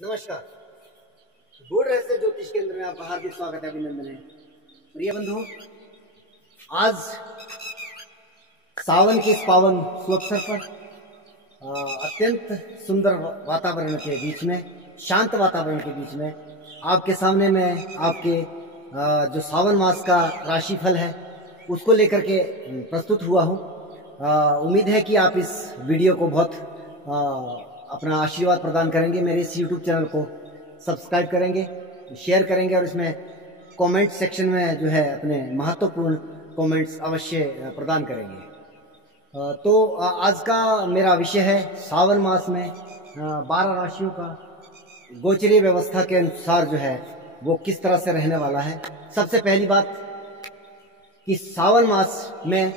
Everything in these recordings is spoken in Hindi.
नमस्कार। गूढ़ रहस्य ज्योतिष केंद्र में आपका हार्दिक स्वागत है, अभिनंदन है। प्रिय बंधु, आज सावन के इस पावन सुअवसर पर अत्यंत सुंदर वातावरण के बीच में, शांत वातावरण के बीच में आपके सामने मैं आपके जो सावन मास का राशिफल है उसको लेकर के प्रस्तुत हुआ हूँ। उम्मीद है कि आप इस वीडियो को बहुत अपना आशीर्वाद प्रदान करेंगे, मेरे इस YouTube चैनल को सब्सक्राइब करेंगे, शेयर करेंगे और इसमें कमेंट सेक्शन में जो है अपने महत्वपूर्ण कमेंट्स अवश्य प्रदान करेंगे। तो आज का मेरा विषय है सावन मास में 12 राशियों का गोचरीय व्यवस्था के अनुसार जो है वो किस तरह से रहने वाला है। सबसे पहली बात कि सावन मास में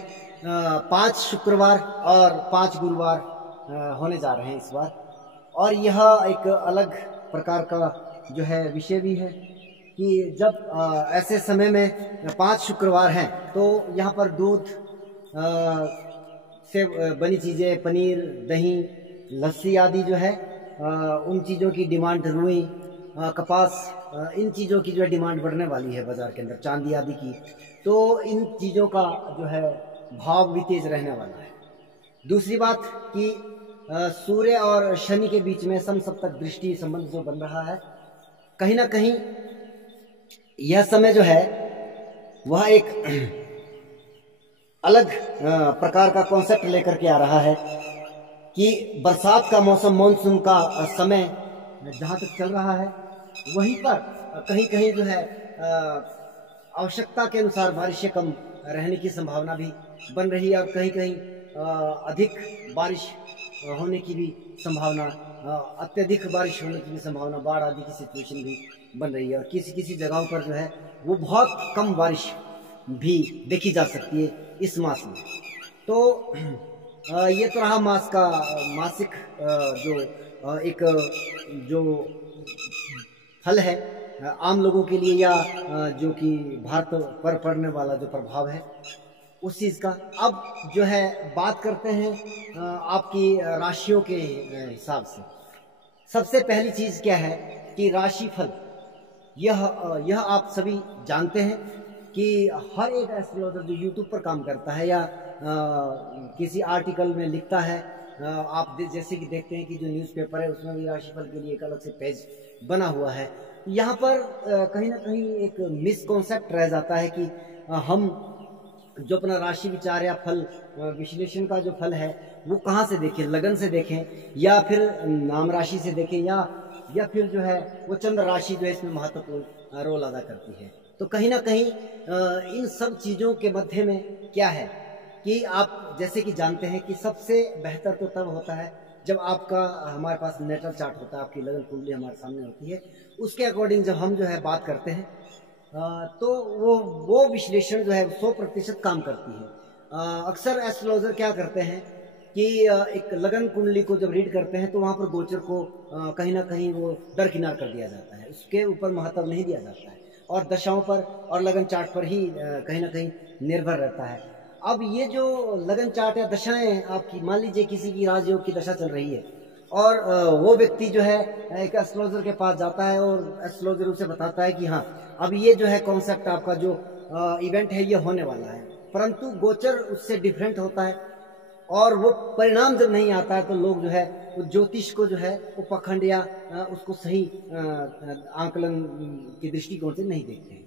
5 शुक्रवार और 5 गुरुवार होने जा रहे हैं इस बार, और यह एक अलग प्रकार का जो है विषय भी है कि जब ऐसे समय में 5 शुक्रवार हैं तो यहाँ पर दूध से बनी चीज़ें, पनीर, दही, लस्सी आदि जो है उन चीज़ों की डिमांड, रुई, कपास, इन चीज़ों की जो है डिमांड बढ़ने वाली है बाज़ार के अंदर, चांदी आदि की। तो इन चीज़ों का जो है भाव भी तेज रहने वाला है। दूसरी बात कि सूर्य और शनि के बीच में समसप्तक दृष्टि संबंध जो बन रहा है, कहीं ना कहीं यह समय जो है वह एक अलग प्रकार का कॉन्सेप्ट लेकर के आ रहा है कि बरसात का मौसम, मानसून का समय जहाँ तक चल रहा है वहीं पर कहीं कहीं जो है आवश्यकता के अनुसार बारिशें कम रहने की संभावना भी बन रही है और कहीं कहीं अधिक बारिश होने की भी संभावना, अत्यधिक बारिश होने की भी संभावना, बाढ़ आदि की सिचुएशन भी बन रही है। और किसी किसी जगहों पर जो है वो बहुत कम बारिश भी देखी जा सकती है इस मास में। तो ये तो रहा मास का मासिक जो एक जो फल है आम लोगों के लिए, या जो कि भारत पर पड़ने वाला जो प्रभाव है उस चीज़ का। अब जो है बात करते हैं आपकी राशियों के हिसाब से। सबसे पहली चीज़ क्या है कि राशिफल, यह आप सभी जानते हैं कि हर एक एस्ट्रोलॉजर जो यूट्यूब पर काम करता है या किसी आर्टिकल में लिखता है, आप जैसे कि देखते हैं कि जो न्यूज़पेपर है उसमें भी राशिफल के लिए एक अलग से पेज बना हुआ है। यहाँ पर कहीं ना कहीं एक मिसकॉन्सेप्ट रह जाता है कि हम जो अपना राशि विचार या फल विश्लेषण का जो फल है वो कहाँ से देखें, लगन से देखें या फिर नाम राशि से देखें, या फिर जो है वो चंद्र राशि जो है इसमें महत्वपूर्ण रोल अदा करती है। तो कहीं ना कहीं इन सब चीज़ों के मध्य में क्या है कि आप जैसे कि जानते हैं कि सबसे बेहतर तो तब होता है जब आपका हमारे पास नेटल चार्ट होता है, आपकी लगन कुंडली हमारे सामने होती है, उसके अकॉर्डिंग जब हम जो है बात करते हैं तो वो विश्लेषण जो है 100% काम करती है। अक्सर एस्ट्रोलॉजर क्या करते हैं कि एक लगन कुंडली को जब रीड करते हैं तो वहाँ पर गोचर को कहीं ना कहीं वो दरकिनार कर दिया जाता है, उसके ऊपर महत्व नहीं दिया जाता है और दशाओं पर और लगन चार्ट पर ही कहीं ना कहीं निर्भर रहता है। अब ये जो लगन चार्ट या दशाएं आपकी, मान लीजिए किसी की राजयोग की दशा चल रही है और वो व्यक्ति जो है एक एस्ट्रोलॉजर के पास जाता है और एस्ट्रोलॉजर उसे बताता है कि हाँ अब ये जो है कॉन्सेप्ट आपका जो इवेंट है ये होने वाला है, परंतु गोचर उससे डिफरेंट होता है और वो परिणाम जब नहीं आता है तो लोग जो है वो ज्योतिष को जो है वो पखंड या उसको सही आंकलन की दृष्टिकोण से नहीं देखते हैं।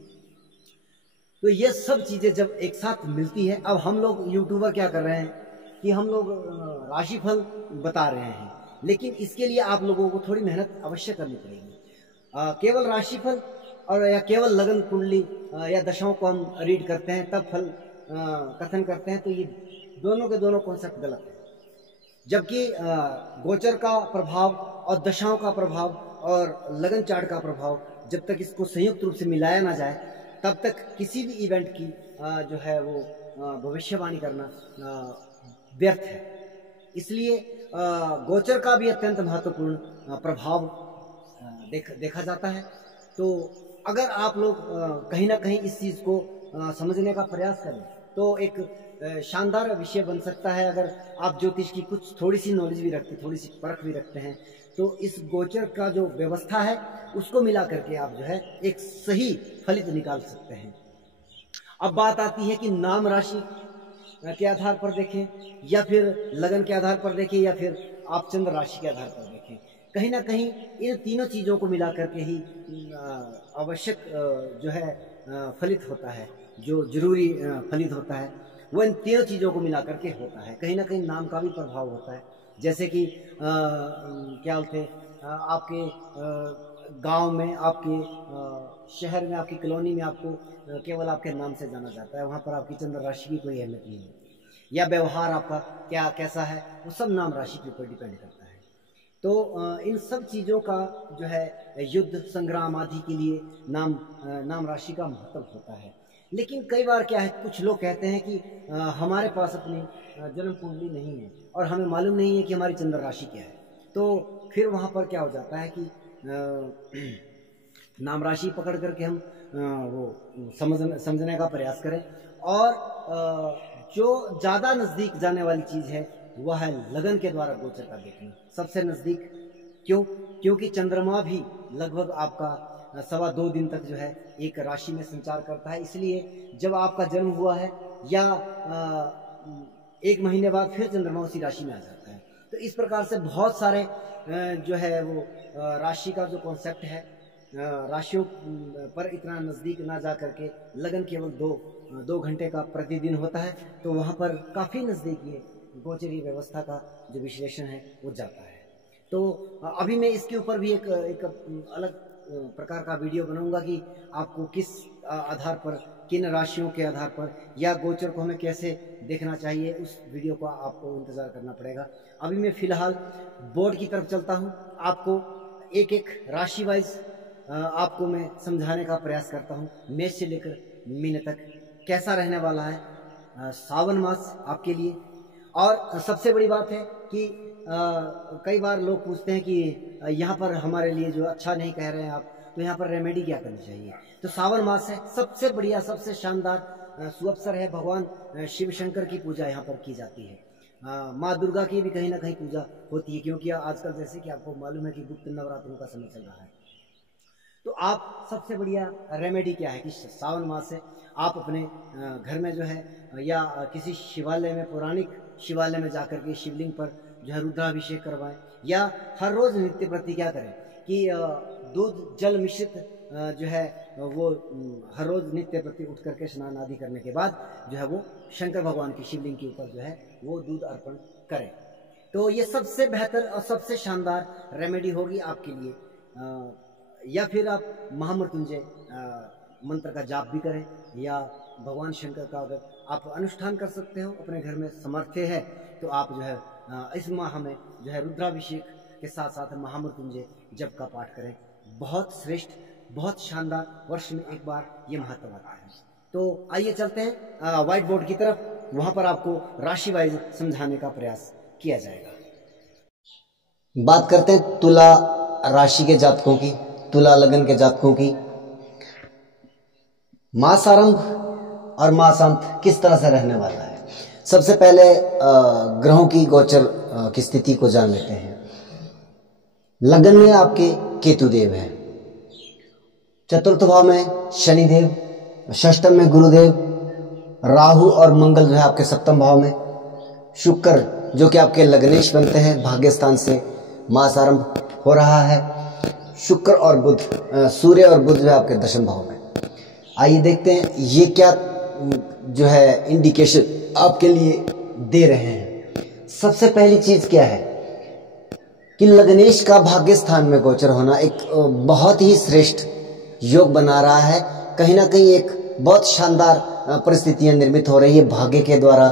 तो ये सब चीजें जब एक साथ मिलती है, अब हम लोग यूट्यूबर क्या कर रहे हैं कि हम लोग राशिफल बता रहे हैं, लेकिन इसके लिए आप लोगों को थोड़ी मेहनत अवश्य करनी पड़ेगी। केवल राशिफल और या केवल लगन कुंडली या दशाओं को हम रीड करते हैं तब फल कथन करते हैं, तो ये दोनों के दोनों कॉन्सेप्ट गलत है। जबकि गोचर का प्रभाव और दशाओं का प्रभाव और लगन चार्ट का प्रभाव जब तक इसको संयुक्त रूप से मिलाया ना जाए तब तक किसी भी इवेंट की जो है वो भविष्यवाणी करना व्यर्थ है। इसलिए गोचर का भी अत्यंत महत्वपूर्ण प्रभाव देखा जाता है। तो अगर आप लोग कहीं ना कहीं इस चीज़ को समझने का प्रयास करें तो एक शानदार विषय बन सकता है। अगर आप ज्योतिष की कुछ थोड़ी सी नॉलेज भी रखते, थोड़ी सी परख भी रखते हैं तो इस गोचर का जो व्यवस्था है उसको मिला करके आप जो है एक सही फलित निकाल सकते हैं। अब बात आती है कि नाम राशि के आधार पर देखें, या फिर लगन के आधार पर देखें, या फिर आप चंद्र राशि के आधार पर देखें। कहीं ना कहीं इन तीनों चीज़ों को मिला करके ही आवश्यक जो है फलित होता है, जो जरूरी फलित होता है वो इन तीनों चीज़ों को मिला करके होता है। कहीं ना कहीं नाम का भी प्रभाव होता है, जैसे कि क्या बोलते आपके गांव में, आपके शहर में, आपकी कॉलोनी में आपको केवल आपके नाम से जाना जाता है, वहाँ पर आपकी चंद्र राशि की कोई अहमियत नहीं होती, या व्यवहार आपका क्या कैसा है वो सब नाम राशि के ऊपर डिपेंड करता है। तो इन सब चीज़ों का जो है युद्ध संग्राम आदि के लिए नाम राशि का महत्व होता है। लेकिन कई बार क्या है, कुछ लोग कहते हैं कि हमारे पास अपनी जन्म कुंडली नहीं है और हमें मालूम नहीं है कि हमारी चंद्र राशि क्या है। तो फिर वहाँ पर क्या हो जाता है कि नाम राशि पकड़ करके हम वो समझने का प्रयास करें, और जो ज़्यादा नज़दीक जाने वाली चीज़ है वह है लगन के द्वारा गोचर का देखना, सबसे नज़दीक। क्योंकि चंद्रमा भी लगभग आपका 2.25 दिन तक जो है एक राशि में संचार करता है, इसलिए जब आपका जन्म हुआ है या 1 महीने बाद फिर चंद्रमा उसी राशि में आ जाता है। तो इस प्रकार से बहुत सारे जो है वो राशि का जो कॉन्सेप्ट है, राशियों पर इतना नज़दीक ना जा करके लगन केवल 2 घंटे का प्रतिदिन होता है, तो वहाँ पर काफ़ी नज़दीक ये गोचरी व्यवस्था का जो विश्लेषण है वो जाता है। तो अभी मैं इसके ऊपर भी एक अलग प्रकार का वीडियो बनाऊंगा कि आपको किस आधार पर, किन राशियों के आधार पर या गोचर को हमें कैसे देखना चाहिए, उस वीडियो का आपको इंतज़ार करना पड़ेगा। अभी मैं फ़िलहाल बोर्ड की तरफ चलता हूँ, आपको एक एक राशि वाइज आपको मैं समझाने का प्रयास करता हूँ। मेष से लेकर मीन तक कैसा रहने वाला है सावन मास आपके लिए। और सबसे बड़ी बात है कि कई बार लोग पूछते हैं कि यहाँ पर हमारे लिए जो अच्छा नहीं कह रहे हैं आप, तो यहाँ पर रेमेडी क्या करनी चाहिए। तो सावन मास है, सबसे बढ़िया, सबसे शानदार सुअवसर है। भगवान शिव शंकर की पूजा यहाँ पर की जाती है, माँ दुर्गा की भी कहीं ना कहीं पूजा होती है, क्योंकि आजकल जैसे कि आपको मालूम है कि गुप्त नवरात्रों का समय चल रहा है। तो आप सबसे बढ़िया रेमेडी क्या है कि सावन मास है, आप अपने घर में जो है या किसी शिवालय में, पौराणिक शिवालय में जाकर के शिवलिंग पर जो है रुद्राभिषेक करवाएं, या हर रोज नित्य प्रति क्या करें कि दूध जल मिश्रित जो है वो हर रोज नित्य प्रति उठ करके स्नान आदि करने के बाद जो है वो शंकर भगवान की शिवलिंग के ऊपर जो है वो दूध अर्पण करें। तो ये सबसे बेहतर और सबसे शानदार रेमेडी होगी आपके लिए। या फिर आप महामृत्युंजय मंत्र का जाप भी करें, या भगवान शंकर का अगर आप अनुष्ठान कर सकते हो, अपने घर में समर्थ है, तो आप जो है इस माह में जो है रुद्राभिषेक के साथ साथ महामृत्युंजय जप का पाठ करें। बहुत श्रेष्ठ, बहुत शानदार, वर्ष में एक बार ये महत्व आता है। तो आइए चलते हैं व्हाइट बोर्ड की तरफ, वहां पर आपको राशि वाइज समझाने का प्रयास किया जाएगा। बात करते हैं तुला राशि के जातकों की, तुला लगन के जातकों की। मास आरंभ और मास अंत किस तरह से रहने वाला है। सबसे पहले ग्रहों की गोचर की स्थिति को जान लेते हैं। लगन में आपके केतुदेव हैं, चतुर्थ भाव में शनिदेव, षष्टम में गुरुदेव, राहु और मंगल जो है आपके सप्तम भाव में, शुक्र जो कि आपके लग्नेश बनते हैं, भाग्य स्थान से मास आरंभ हो रहा है, शुक्र और बुध, सूर्य और बुध जो है आपके दशम भाव में। आइए देखते हैं ये क्या जो है इंडिकेशन आपके लिए दे रहे हैं। सबसे पहली चीज क्या है कि लग्नेश का भाग्य स्थान में गोचर होना एक बहुत ही श्रेष्ठ योग बना रहा है। कहीं ना कहीं एक बहुत शानदार परिस्थितियां निर्मित हो रही है भाग्य के द्वारा।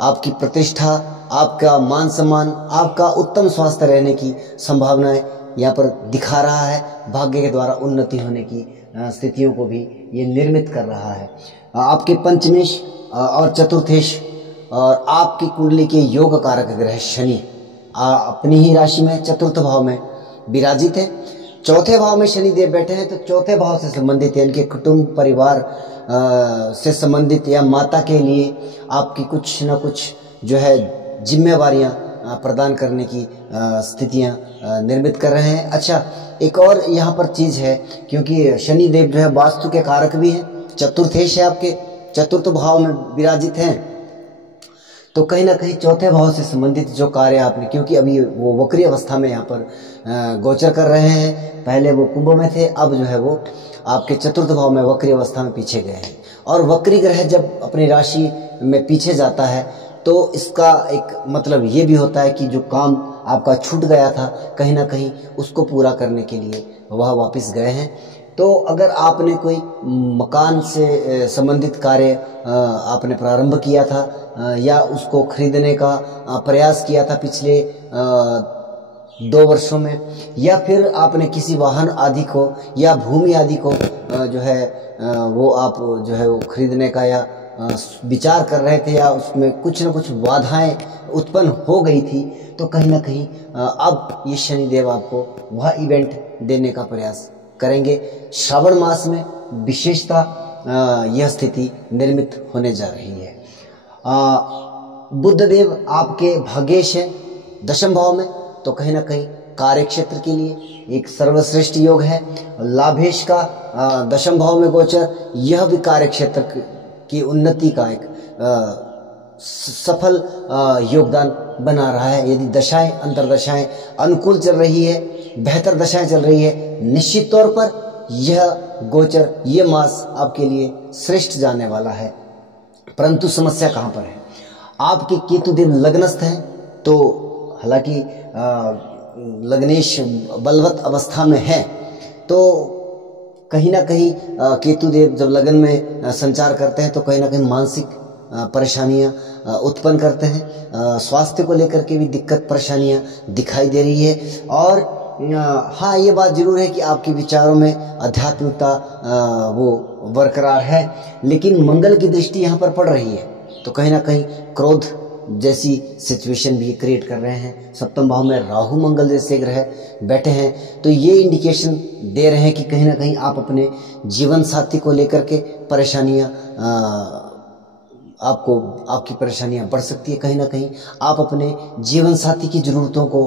आपकी प्रतिष्ठा, आपका मान सम्मान, आपका उत्तम स्वास्थ्य रहने की संभावनाएं यहाँ पर दिखा रहा है। भाग्य के द्वारा उन्नति होने की स्थितियों को भी ये निर्मित कर रहा है। आपके पंचमेश और चतुर्थेश और आपकी कुंडली के योग कारक ग्रह शनि अपनी ही राशि में चतुर्थ भाव में विराजित है। चौथे भाव में शनि देव बैठे हैं, तो चौथे भाव से संबंधित यानी कि कुटुंब परिवार से संबंधित या माता के लिए आपकी कुछ न कुछ जो है जिम्मेवारियां प्रदान करने की स्थितियां निर्मित कर रहे हैं। अच्छा, एक और यहाँ पर चीज़ है, क्योंकि शनि देव जो है वास्तु के कारक भी हैं, चतुर्थेश है, आपके चतुर्थ भाव में विराजित हैं, तो कहीं ना कहीं चौथे भाव से संबंधित जो कार्य आपने, क्योंकि अभी वो वक्री अवस्था में यहाँ पर गोचर कर रहे हैं, पहले वो कुंभ में थे, अब जो है वो आपके चतुर्थ भाव में वक्री अवस्था में पीछे गए हैं। और वक्री ग्रह जब अपनी राशि में पीछे जाता है तो इसका एक मतलब ये भी होता है कि जो काम आपका छूट गया था कहीं ना कहीं उसको पूरा करने के लिए वह वापस गए हैं। तो अगर आपने कोई मकान से संबंधित कार्य आपने प्रारंभ किया था या उसको खरीदने का प्रयास किया था पिछले 2 वर्षों में, या फिर आपने किसी वाहन आदि को या भूमि आदि को जो है वो आप जो है वो खरीदने का या विचार कर रहे थे, या उसमें कुछ न कुछ बाधाएं उत्पन्न हो गई थी, तो कहीं ना कहीं अब ये शनिदेव आपको वह इवेंट देने का प्रयास करेंगे। श्रावण मास में विशेषता यह स्थिति निर्मित होने जा रही है। बुध देव आपके भाग्येश है दशम भाव में, तो कहीं ना कहीं कार्य क्षेत्र के लिए एक सर्वश्रेष्ठ योग है। लाभेश का दशम भाव में गोचर, यह भी कार्य क्षेत्र की उन्नति का एक सफल योगदान बना रहा है। यदि दशाएं अंतर्दशाएं अनुकूल चल रही है, बेहतर दशाएं चल रही है, निश्चित तौर पर यह गोचर, ये मास आपके लिए श्रेष्ठ जाने वाला है। परंतु समस्या कहाँ पर है? आपके केतु देव लग्नस्थ हैं, तो हालांकि लग्नेश बलवत अवस्था में है, तो कहीं ना कहीं केतु देव जब लगन में संचार करते हैं तो कहीं ना कहीं मानसिक परेशानियां उत्पन्न करते हैं। स्वास्थ्य को लेकर के भी दिक्कत परेशानियां दिखाई दे रही है। और हाँ, ये बात जरूर है कि आपके विचारों में आध्यात्मिकता वो बरकरार है, लेकिन मंगल की दृष्टि यहाँ पर पड़ रही है, तो कहीं ना कहीं क्रोध जैसी सिचुएशन भी क्रिएट कर रहे हैं। सप्तम भाव में राहु मंगल जैसे ग्रह बैठे हैं, तो ये इंडिकेशन दे रहे हैं कि कहीं ना कहीं आप अपने जीवन साथी को लेकर के परेशानियां आपकी परेशानियां बढ़ सकती है। कहीं ना कहीं आप अपने जीवन साथी की ज़रूरतों को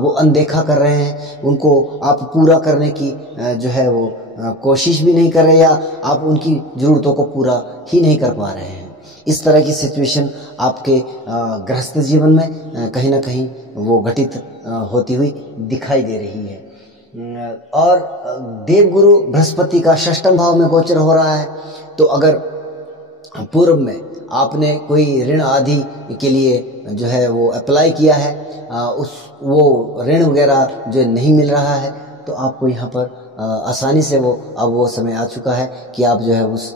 वो अनदेखा कर रहे हैं, उनको आप पूरा करने की जो है वो कोशिश भी नहीं कर रहे, या आप उनकी ज़रूरतों को पूरा ही नहीं कर पा रहे हैं। इस तरह की सिचुएशन आपके गृहस्थ जीवन में कहीं ना कहीं वो घटित होती हुई दिखाई दे रही है। और देवगुरु बृहस्पति का षष्ठम भाव में गोचर हो रहा है, तो अगर पूर्व में आपने कोई ऋण आदि के लिए जो है वो अप्लाई किया है, वो ऋण वगैरह जो नहीं मिल रहा है, तो आपको यहाँ पर आसानी से अब वो समय आ चुका है कि आप जो है उस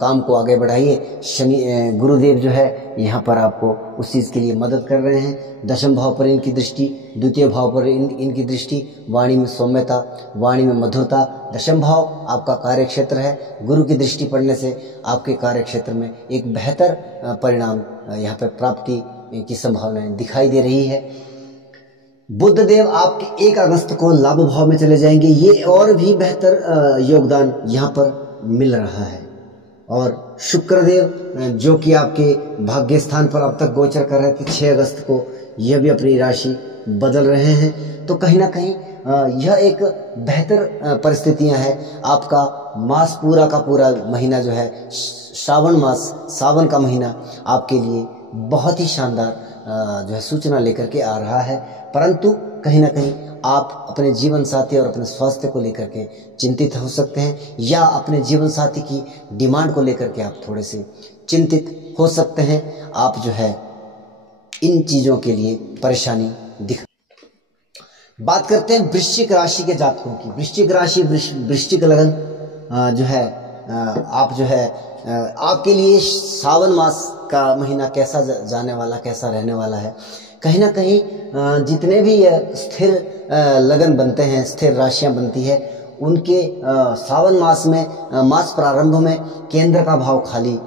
काम को आगे बढ़ाइए। शनि गुरुदेव जो है यहाँ पर आपको उस चीज़ के लिए मदद कर रहे हैं। दशम भाव पर इनकी दृष्टि, द्वितीय भाव पर इनकी दृष्टि, वाणी में सौम्यता, वाणी में मधुरता। दशम भाव आपका कार्य क्षेत्र है, गुरु की दृष्टि पड़ने से आपके कार्य क्षेत्र में एक बेहतर परिणाम यहाँ पर प्राप्ति की संभावनाएं दिखाई दे रही है। बुध देव आपके 1 अगस्त को लाभ भाव में चले जाएंगे, ये और भी बेहतर योगदान यहाँ पर मिल रहा है। और शुक्रदेव जो कि आपके भाग्य स्थान पर अब तक गोचर कर रहे थे, 6 अगस्त को यह भी अपनी राशि बदल रहे हैं, तो कहीं ना कहीं यह एक बेहतर परिस्थितियां हैं। आपका मास पूरा का पूरा महीना जो है श्रावण मास, सावन का महीना आपके लिए बहुत ही शानदार जो है सूचना लेकर के आ रहा है। परंतु कहीं ना कहीं आप अपने जीवन साथी और अपने स्वास्थ्य को लेकर के चिंतित हो सकते हैं, या अपने जीवन साथी की डिमांड को लेकर के आप थोड़े से चिंतित हो सकते हैं। आप जो है इन चीज़ों के लिए परेशानी दिखा। बात करते हैं वृश्चिक राशि के जातकों की। वृश्चिक राशि, वृश्चिक लगन जो है आप जो है आपके लिए सावन मास का महीना कैसा जाने वाला, कैसा रहने वाला है। कहीं ना कहीं जितने भी स्थिर लगन बनते हैं, स्थिर राशियां बनती है, उनके सावन मास में मास प्रारंभ में केंद्र का भाव खाली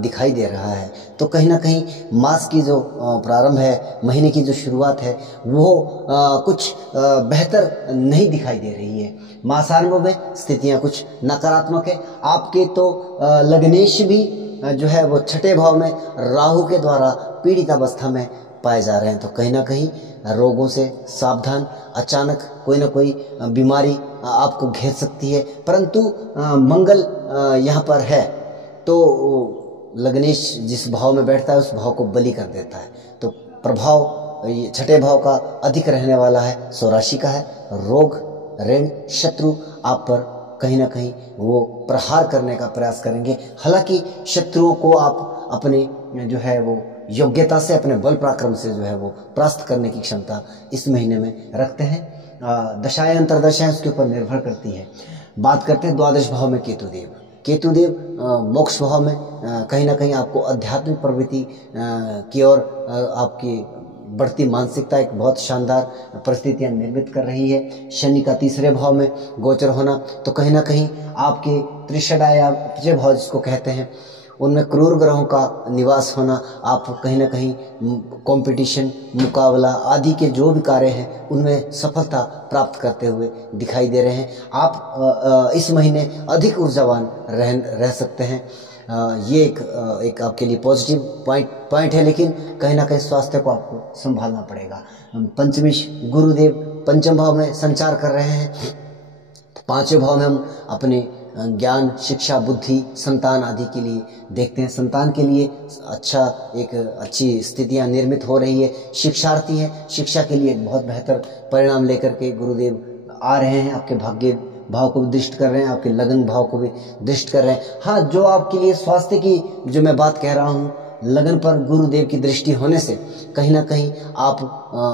दिखाई दे रहा है। तो कहीं ना कहीं मास की जो प्रारंभ है, महीने की जो शुरुआत है, वो कुछ बेहतर नहीं दिखाई दे रही है। मासारंभ में स्थितियां कुछ नकारात्मक है। आपके तो लग्नेश भी जो है वो 6ठे भाव में राहु के द्वारा पीड़ित अवस्था में पाए जा रहे हैं। तो कहीं ना कहीं रोगों से सावधान, अचानक कोई ना कोई बीमारी आपको घेर सकती है, परंतु मंगल यहाँ पर है तो लग्नेश जिस भाव में बैठता है उस भाव को बलि कर देता है। तो प्रभाव ये छठे भाव का अधिक रहने वाला है, स्वराशि का है। रोग, ऋण, शत्रु आप पर कहीं ना कहीं वो प्रहार करने का प्रयास करेंगे। हालांकि शत्रुओं को आप अपने जो है वो योग्यता से, अपने बल पराक्रम से जो है वो परास्त करने की क्षमता इस महीने में रखते हैं। दशाएं अंतरदशाएं उसके ऊपर निर्भर करती है। बात करते हैं द्वादश भाव में केतुदेव। केतुदेव मोक्ष भाव में कहीं ना कहीं आपको आध्यात्मिक प्रवृत्ति की ओर आपकी बढ़ती मानसिकता एक बहुत शानदार परिस्थितियां निर्मित कर रही है। शनि का तीसरे भाव में गोचर होना तो कहीं ना कहीं आपके त्रिषडा या त्रिय भाव जिसको कहते हैं उनमें क्रूर ग्रहों का निवास होना, आप कहीं ना कहीं कंपटीशन, मुकाबला आदि के जो भी कार्य हैं उनमें सफलता प्राप्त करते हुए दिखाई दे रहे हैं। आप इस महीने अधिक ऊर्जावान रह सकते हैं। ये एक आपके लिए पॉजिटिव पॉइंट है, लेकिन कहीं ना कहीं स्वास्थ्य को आपको संभालना पड़ेगा। पंचमेश गुरुदेव पंचम भाव में संचार कर रहे हैं। पांचवें भाव में हम अपने ज्ञान, शिक्षा, बुद्धि, संतान आदि के लिए देखते हैं। संतान के लिए अच्छी स्थितियां निर्मित हो रही है। शिक्षार्थी है, शिक्षा के लिए बहुत बेहतर परिणाम लेकर के गुरुदेव आ रहे हैं। आपके भाग्य भाव को भी दृष्ट कर रहे हैं, आपके लगन भाव को भी दृष्ट कर रहे हैं। हाँ, जो आपके लिए स्वास्थ्य की जो मैं बात कह रहा हूँ, लगन पर गुरुदेव की दृष्टि होने से कहीं ना कहीं आप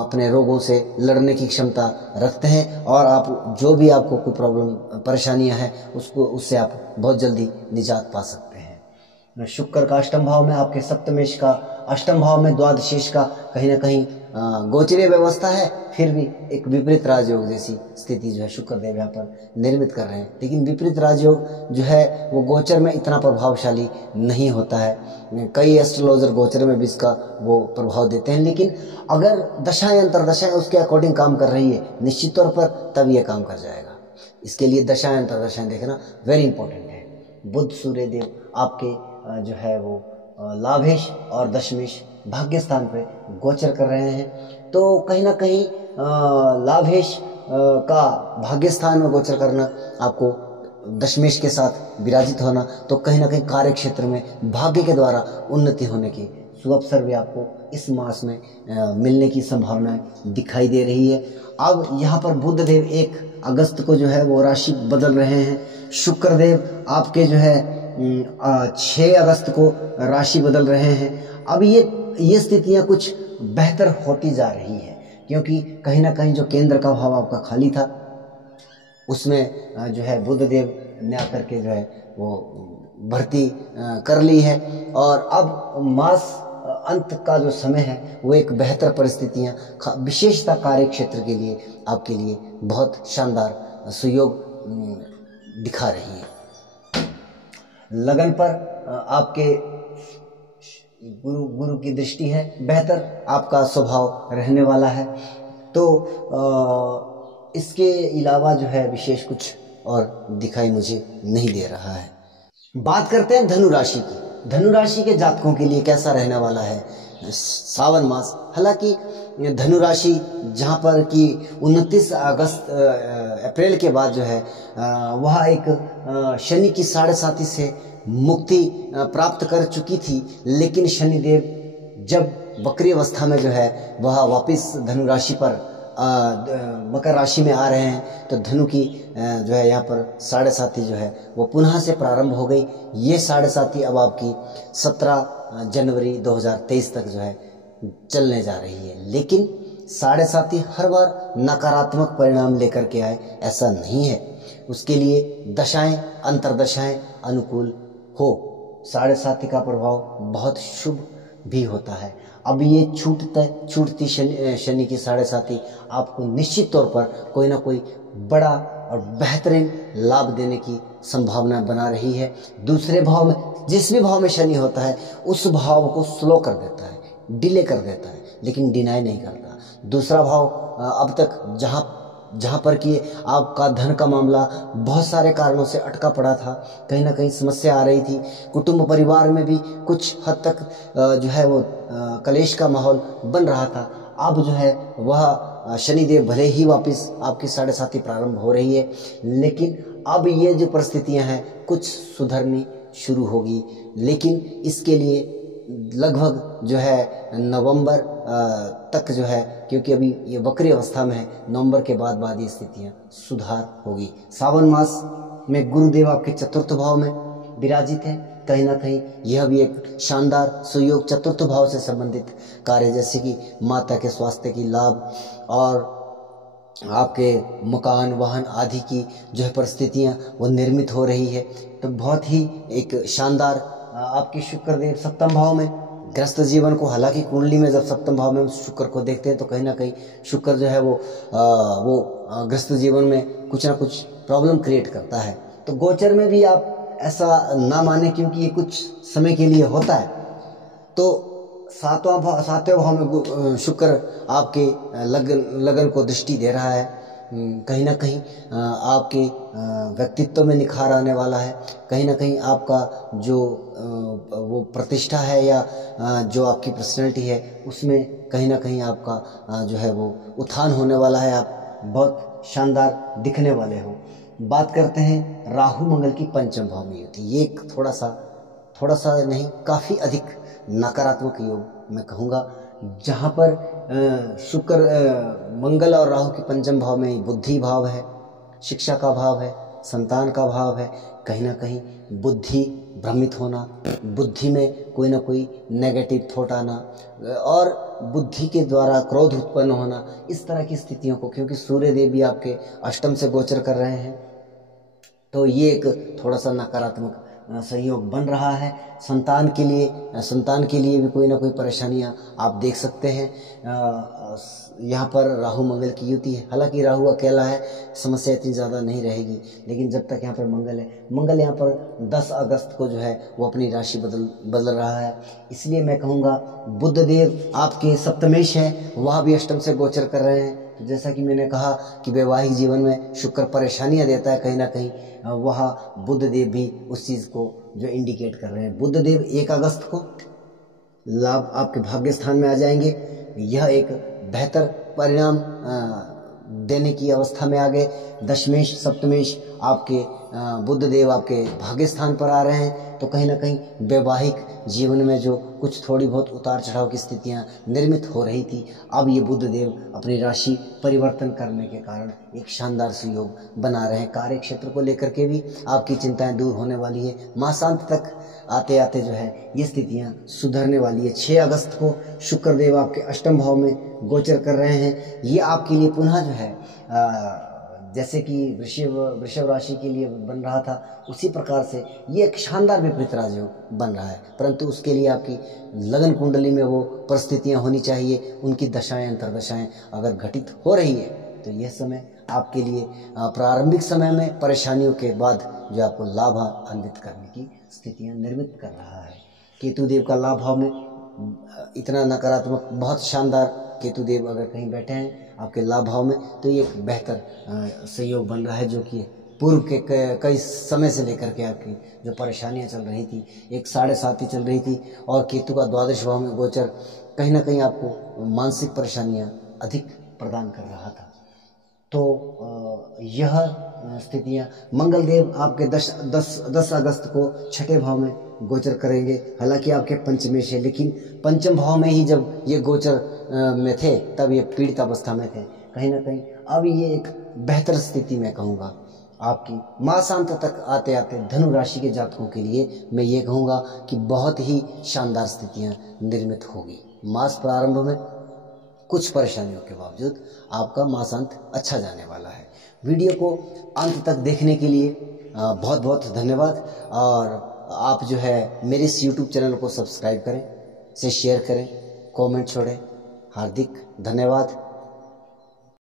अपने रोगों से लड़ने की क्षमता रखते हैं और आप जो भी आपको कोई प्रॉब्लम, परेशानियां हैं उससे आप बहुत जल्दी निजात पा सकते हैं। शुक्र का अष्टम भाव में, आपके सप्तमेश का अष्टम भाव में, द्वादशेश का कहीं ना कहीं गोचरीय व्यवस्था है, फिर भी एक विपरीत राजयोग जैसी स्थिति जो है शुक्रदेव यहाँ पर निर्मित कर रहे हैं। लेकिन विपरीत राजयोग जो है वो गोचर में इतना प्रभावशाली नहीं होता है। कई एस्ट्रोलॉजर गोचर में भी इसका वो प्रभाव देते हैं, लेकिन अगर दशाएं अंतरदशाएं उसके अकॉर्डिंग काम कर रही है निश्चित तौर पर तब ये काम कर जाएगा। इसके लिए दशाएं अंतरदशाएं देखना वेरी इंपॉर्टेंट है। बुध सूर्य देव आपके जो है वो लाभेश और दशमेश भाग्य स्थान पे गोचर कर रहे हैं। तो कहीं ना कहीं लाभेश का भाग्य स्थान में गोचर करना, आपको दशमेश के साथ विराजित होना, तो कहीं ना कहीं कार्य क्षेत्र में भाग्य के द्वारा उन्नति होने की शुभ अवसर भी आपको इस मास में मिलने की संभावनाएं दिखाई दे रही है। अब यहाँ पर बुध देव 1 अगस्त को जो है वो राशि बदल रहे हैं। शुक्र देव आपके जो है 6 अगस्त को राशि बदल रहे हैं। अब ये स्थितियां कुछ बेहतर होती जा रही है, क्योंकि कहीं ना कहीं जो केंद्र का भाव आपका खाली था उसमें जो है बुध देव ने आकर के जो है वो भर्ती कर ली है, और अब मास अंत का जो समय है वो एक बेहतर परिस्थितियां विशेषता कार्य क्षेत्र के लिए आपके लिए बहुत शानदार सुयोग दिखा रही है। लगन पर आपके गुरु की दृष्टि है, बेहतर आपका स्वभाव रहने वाला है। तो इसके अलावा जो है विशेष कुछ और दिखाई मुझे नहीं दे रहा है। बात करते हैं धनु राशि की। धनु राशि के जातकों के लिए कैसा रहने वाला है सावन मास। हालांकि धनु राशि जहाँ पर कि 29 अप्रैल के बाद जो है वह एक शनि की 7.5 से मुक्ति प्राप्त कर चुकी थी, लेकिन शनिदेव जब वक्री अवस्था में जो है वह वापस धनु राशि पर मकर राशि में आ रहे हैं, तो धनु की जो है यहाँ पर 7.5 जो है वो पुनः से प्रारंभ हो गई। ये 7.5 अब आपकी 17 जनवरी 2023 तक जो है चलने जा रही है। लेकिन 7.5 हर बार नकारात्मक परिणाम लेकर के आए ऐसा नहीं है, उसके लिए दशाएं अंतरदशाएं अनुकूल हो। 7.5 का प्रभाव बहुत शुभ भी होता है। अब ये छूटती शनि की 7.5 आपको निश्चित तौर पर कोई ना कोई बड़ा और बेहतरीन लाभ देने की संभावना बना रही है। दूसरे भाव में, जिस भी भाव में शनि होता है उस भाव को स्लो कर देता है, डिले कर देता है, लेकिन डिनाई नहीं करता। दूसरा भाव अब तक जहाँ जहाँ पर कि आपका धन का मामला बहुत सारे कारणों से अटका पड़ा था, कहीं ना कहीं समस्या आ रही थी, कुटुंब परिवार में भी कुछ हद तक जो है वो कलेश का माहौल बन रहा था। अब जो है वह शनिदेव भले ही वापस आपकी 7.5 प्रारंभ हो रही है, लेकिन अब ये जो परिस्थितियां हैं कुछ सुधरनी शुरू होगी। लेकिन इसके लिए लगभग जो है नवंबर तक जो है, क्योंकि अभी ये वक्री अवस्था में है, नवंबर के बाद ये स्थितियां सुधार होगी। सावन मास में गुरुदेव आपके 4th भाव में विराजित है, कहीं ना कहीं यह भी एक शानदार सुयोग 4th भाव से संबंधित कार्य, जैसे कि माता के स्वास्थ्य की लाभ और आपके मकान वाहन आदि की जो है परिस्थितियां वो निर्मित हो रही है। तो बहुत ही एक शानदार आपके शुक्रदेव 7th भाव में ग्रस्त जीवन को, हालांकि कुंडली में जब 7th भाव में शुक्र को देखते हैं तो कहीं ना कहीं शुक्र जो है वो ग्रस्त जीवन में कुछ ना कुछ प्रॉब्लम क्रिएट करता है। तो गोचर में भी आप ऐसा ना माने, क्योंकि ये कुछ समय के लिए होता है। तो 7वें भाव में शुक्र आपके लगन को दृष्टि दे रहा है, कहीं ना कहीं आपके व्यक्तित्व में निखार आने वाला है, कहीं ना कहीं आपका जो वो प्रतिष्ठा है या जो आपकी पर्सनैलिटी है उसमें कहीं ना कहीं आपका जो है वो उत्थान होने वाला है, आप बहुत शानदार दिखने वाले हो। बात करते हैं राहु मंगल की 5वें भाव में युति। ये एक थोड़ा सा नहीं, काफ़ी अधिक नकारात्मक योग मैं कहूँगा, जहाँ पर शुक्र मंगल और राहु के 5वें भाव में बुद्धि भाव है, शिक्षा का भाव है, संतान का भाव है। कहीं ना कहीं बुद्धि भ्रमित होना, बुद्धि में कोई ना कोई नेगेटिव थॉट आना और बुद्धि के द्वारा क्रोध उत्पन्न होना, इस तरह की स्थितियों को, क्योंकि सूर्य देव भी आपके 8th से गोचर कर रहे हैं, तो ये एक थोड़ा सा नकारात्मक सहयोग बन रहा है। संतान के लिए भी कोई ना कोई परेशानियां आप देख सकते हैं। यहाँ पर राहु मंगल की युति है, हालांकि राहु अकेला है, समस्या इतनी ज़्यादा नहीं रहेगी, लेकिन जब तक यहाँ पर मंगल है, मंगल यहाँ पर 10 अगस्त को जो है वो अपनी राशि बदल रहा है। इसलिए मैं कहूँगा बुध देव आपके सप्तमेश है, वह भी 8th से गोचर कर रहे हैं। जैसा कि मैंने कहा कि वैवाहिक जीवन में शुक्र परेशानियां देता है, कहीं ना कहीं वह बुध देव भी उस चीज़ को जो इंडिकेट कर रहे हैं। बुध देव 1 अगस्त को लाभ आपके भाग्य स्थान में आ जाएंगे, यह एक बेहतर परिणाम देने की अवस्था में आ गए। दशमेश सप्तमेश आपके बुध देव आपके भाग्य स्थान पर आ रहे हैं, तो कहीं ना कहीं वैवाहिक जीवन में जो कुछ थोड़ी बहुत उतार चढ़ाव की स्थितियां निर्मित हो रही थी, अब ये बुध देव अपनी राशि परिवर्तन करने के कारण एक शानदार सुयोग बना रहे हैं। कार्य क्षेत्र को लेकर के भी आपकी चिंताएं दूर होने वाली है। मासांत तक आते आते जो है ये स्थितियां सुधरने वाली है। 6 अगस्त को शुक्रदेव आपके 8th भाव में गोचर कर रहे हैं। ये आपके लिए पुनः जो है जैसे कि वृषभ राशि के लिए बन रहा था, उसी प्रकार से ये एक शानदार विपरीत राजयोग बन रहा है, परंतु उसके लिए आपकी लगन कुंडली में वो परिस्थितियां होनी चाहिए, उनकी दशाएं अंतर्दशाएं अगर घटित हो रही है तो यह समय आपके लिए प्रारंभिक समय में परेशानियों के बाद जो आपको लाभान्वित करने की स्थितियां निर्मित कर रहा है। केतु देव का लाभ भाव में इतना नकारात्मक, बहुत शानदार केतु देव अगर कहीं बैठे हैं आपके लाभ भाव में, तो ये एक बेहतर सहयोग बन रहा है, जो कि पूर्व के कई समय से लेकर के आपकी जो परेशानियां चल रही थी, 1.5 चल रही थी, और केतु का 12वें भाव में गोचर कहीं ना कहीं आपको मानसिक परेशानियां अधिक प्रदान कर रहा था। तो यह स्थितियां, मंगल देव आपके 10 अगस्त को 6ठे भाव में गोचर करेंगे। हालांकि आपके पंचमेश है, लेकिन 5वें भाव में ही जब ये गोचर में थे तब ये पीड़ित अवस्था में थे। कहीं ना कहीं अब ये एक बेहतर स्थिति में कहूँगा आपकी मासांत तक आते आते धनु राशि के जातकों के लिए मैं ये कहूँगा कि बहुत ही शानदार स्थितियाँ निर्मित होगी। मास प्रारंभ में कुछ परेशानियों के बावजूद आपका मासांत अच्छा जाने वाला है। वीडियो को अंत तक देखने के लिए बहुत बहुत धन्यवाद, और आप जो है मेरे इस YouTube चैनल को सब्सक्राइब करें, से शेयर करें, कमेंट छोड़ें। हार्दिक धन्यवाद।